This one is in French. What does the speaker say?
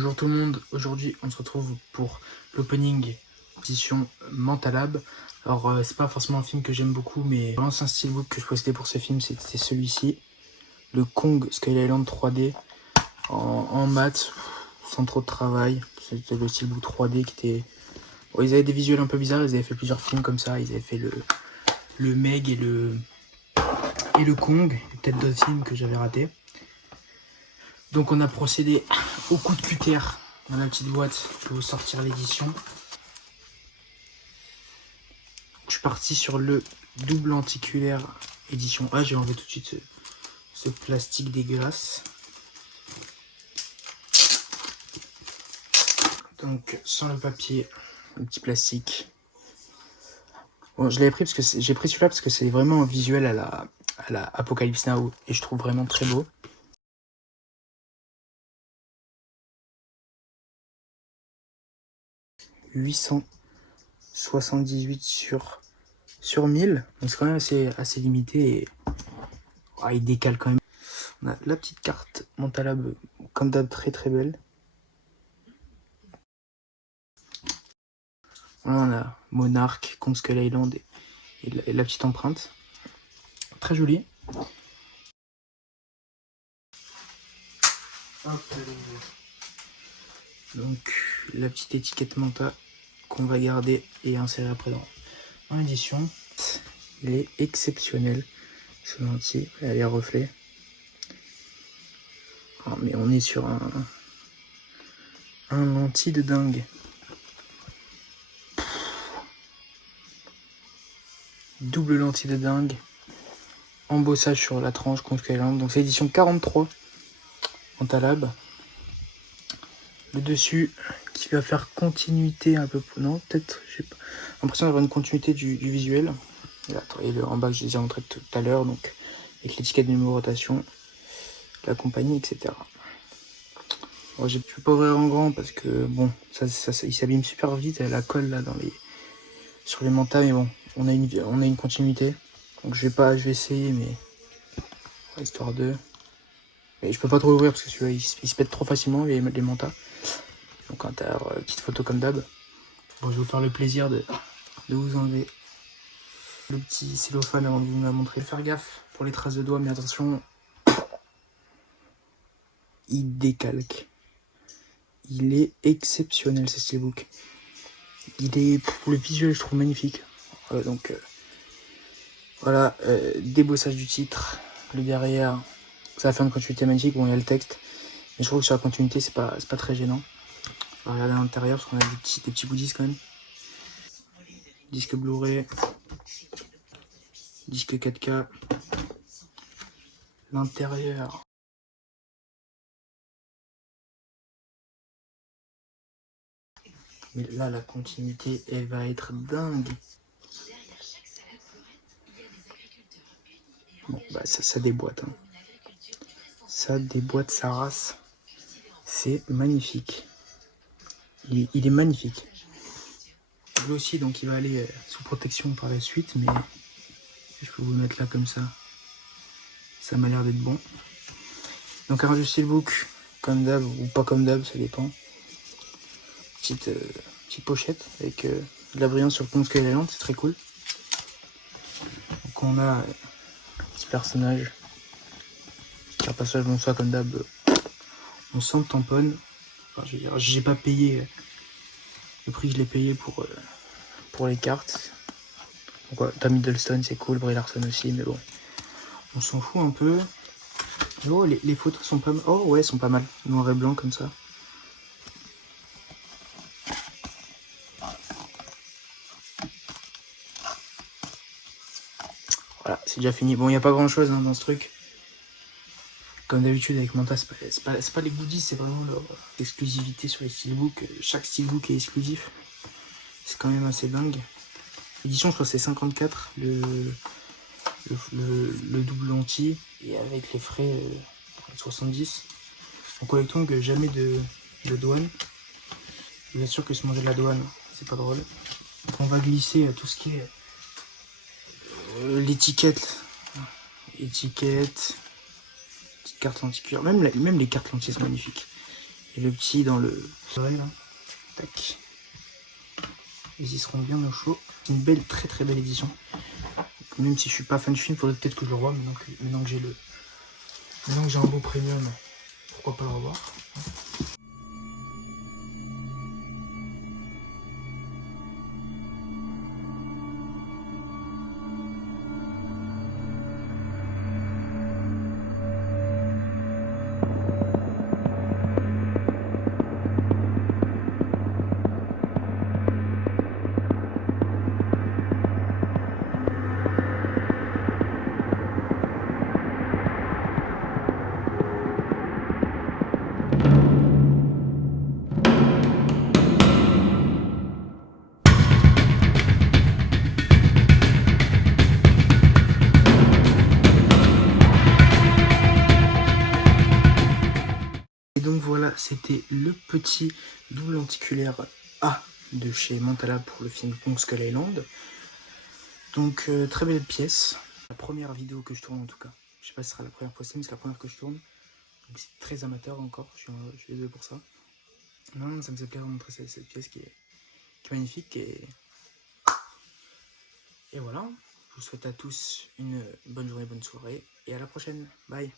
Bonjour tout le monde, aujourd'hui on se retrouve pour l'opening édition Mentalab. Alors c'est pas forcément un film que j'aime beaucoup, mais l'ancien steelbook que je possédais pour ce film c'était celui-ci, le Kong Skull Island 3D en mat, sans trop de travail. C'était le steelbook 3D qui était... Bon, ils avaient des visuels un peu bizarres, ils avaient fait plusieurs films comme ça, ils avaient fait le Meg et le Kong, et peut-être d'autres films que j'avais ratés. Donc on a procédé au coup de cutter dans la petite boîte pour vous sortir l'édition. Je suis parti sur le double lenticulaire édition A. J'ai enlevé tout de suite ce plastique dégueulasse. Donc sans le papier, le petit plastique. Bon, je l'avais pris parce que j'ai pris celui-là parce que c'est vraiment un visuel à la Apocalypse Now et je trouve vraiment très beau. « 878 sur 1000, donc c'est quand même assez limité et il décale quand même. On a la petite carte Mentalab, comme d'hab, très très belle. Voilà, on a Monarch, Kong Skull Island et la petite empreinte. Très jolie. Donc la petite étiquette Manta qu'on va garder et insérer après dans l'édition. Il est exceptionnel ce lentille, elle a les reflets. Oh, mais on est sur un lentille de dingue. Double lentille de dingue. Embossage sur la tranche Kong Skull Island. Donc c'est édition 43 Mentalab. Le dessus qui va faire continuité un peu. Non, peut-être, j'ai pas l'impression d'avoir une continuité du visuel. Et en bas que je les ai montré tout à l'heure, donc avec l'étiquette de numérotation, la compagnie, etc. Bon, je ne peux pas ouvrir en grand parce que bon, ça il s'abîme super vite, la colle là sur les mantas, mais bon, on a une continuité. Donc je vais essayer, mais histoire de. Mais je peux pas trop l'ouvrir parce que celui-là il se pète trop facilement les mantas. Donc à l'intérieur, petite photo comme d'hab. Bon, je vais vous faire le plaisir de vous enlever le petit cellophane avant de vous la montrer. Faire gaffe pour les traces de doigts, mais attention, il décalque. Il est exceptionnel ce steelbook. Il est, pour le visuel, je trouve magnifique. Donc voilà, débossage du titre, le derrière, ça va faire une continuité magnifique. Bon, il y a le texte, mais je trouve que sur la continuité, c'est pas très gênant. On va regarder à l'intérieur parce qu'on a des petits goodies quand même. Disque Blu-ray, disque 4K, l'intérieur. Mais là, la continuité, elle va être dingue. Bon, bah ça déboîte. Hein. Ça déboîte sa race. C'est magnifique. Il est magnifique. Lui aussi, donc il va aller sous protection par la suite, mais je peux vous le mettre là comme ça. Ça m'a l'air d'être bon. Donc un steelbook, comme d'hab, ou pas comme d'hab, ça dépend. Petite pochette avec de la brillance sur le Kong Skull Island, c'est très cool. Donc on a un petit personnage. Passage, bon ça comme d'hab, on s'en tamponne. Enfin, je veux dire, j'ai pas payé le prix que je l'ai payé pour les cartes. Donc ouais, Tom Hiddleston c'est cool, Brie Larson aussi, mais bon, on s'en fout un peu. Oh, les photos sont pas mal. Oh ouais, sont pas mal, noir et blanc comme ça. Voilà, c'est déjà fini. Bon, il n'y a pas grand chose hein, dans ce truc. Comme d'habitude avec Manta, c'est pas les goodies, c'est vraiment leur exclusivité sur les steelbooks. Chaque steelbook est exclusif. C'est quand même assez dingue. L'édition, je crois que c'est 54, le double lentille, et avec les frais 70. En collectant que jamais de douane. Je vous assure que se manger de la douane, c'est pas drôle. Donc on va glisser tout ce qui est l'étiquette. Étiquette, petite carte lenticulaire. Même les cartes lentilles sont magnifiques. Et le petit dans le... là. Tac. Ils y seront bien au chaud. C'est une belle, très très belle édition. Même si je suis pas fan du film, faudrait peut-être que je le revoie maintenant que j'ai le... Maintenant que j'ai un beau premium, pourquoi pas le revoir. Et donc voilà, c'était le petit double lenticulaire A de chez Mantala pour le film Kong Skull Island. Donc très belle pièce. La première vidéo que je tourne en tout cas. Je sais pas si ce sera la première fois, mais c'est la première que je tourne. Donc c'est très amateur encore, je suis désolé pour ça. Non, ça me fait plaisir de montrer cette pièce qui est magnifique. Et voilà, je vous souhaite à tous une bonne journée, bonne soirée. Et à la prochaine. Bye.